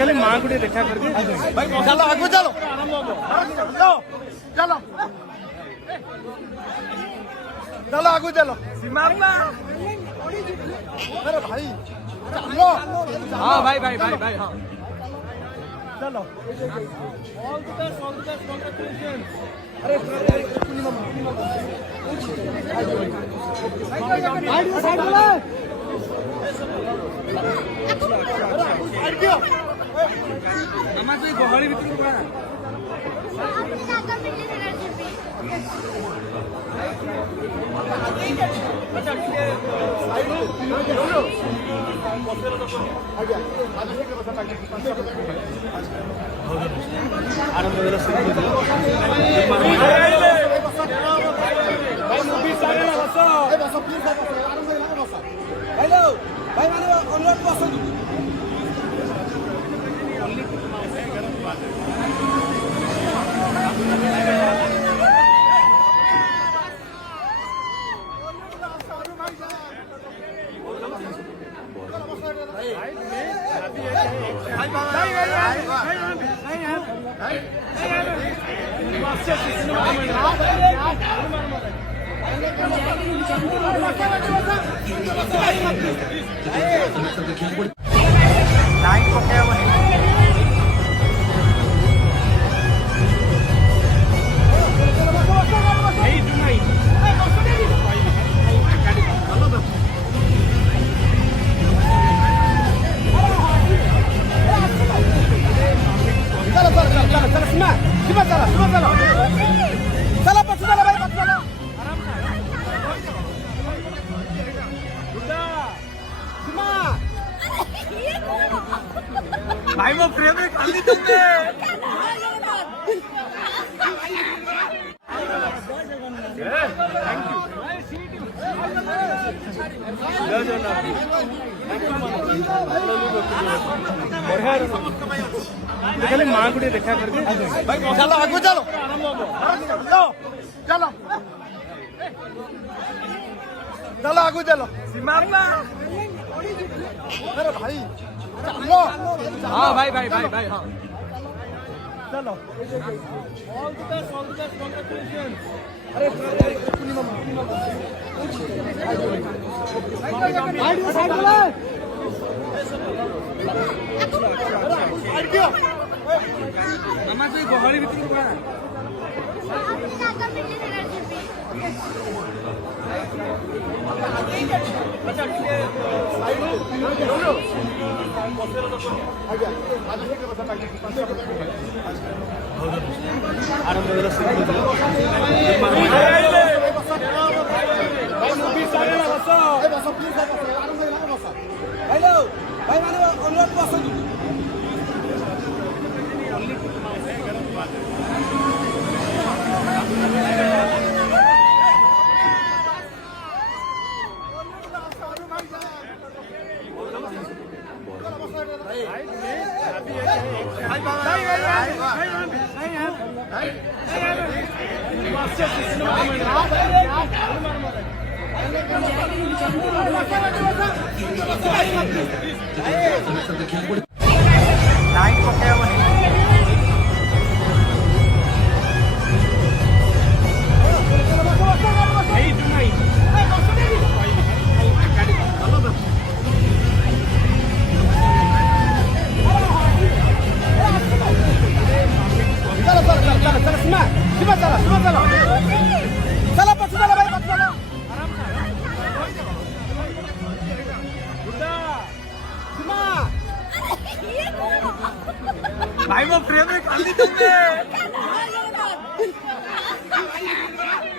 खाली माँ को देखा करके चलो आगे चलो चलो चलो चलो आगे चलो अरे भाई चलो हाँ भाई भाई भाई भाई हाँ चलो ऑल द बेस्ट कांग्रेचुलेशन अरे गहली भितर भाई मैंने अनुरोध पसंद भाई वो प्रेम में खाली तुमने खाली माँ को देखा करके चलो आगे चलो चलो चलो चलो आगे चलो अरे भाई चलो हाँ भाई भाई भाई भाई हाँ चलो ऑल द बेस्ट कांग्रेचुलेशन अरे गहली भितर हेलो भाई मैंने अनुरोध पसंद भाई वो प्रेम में खाली तुमने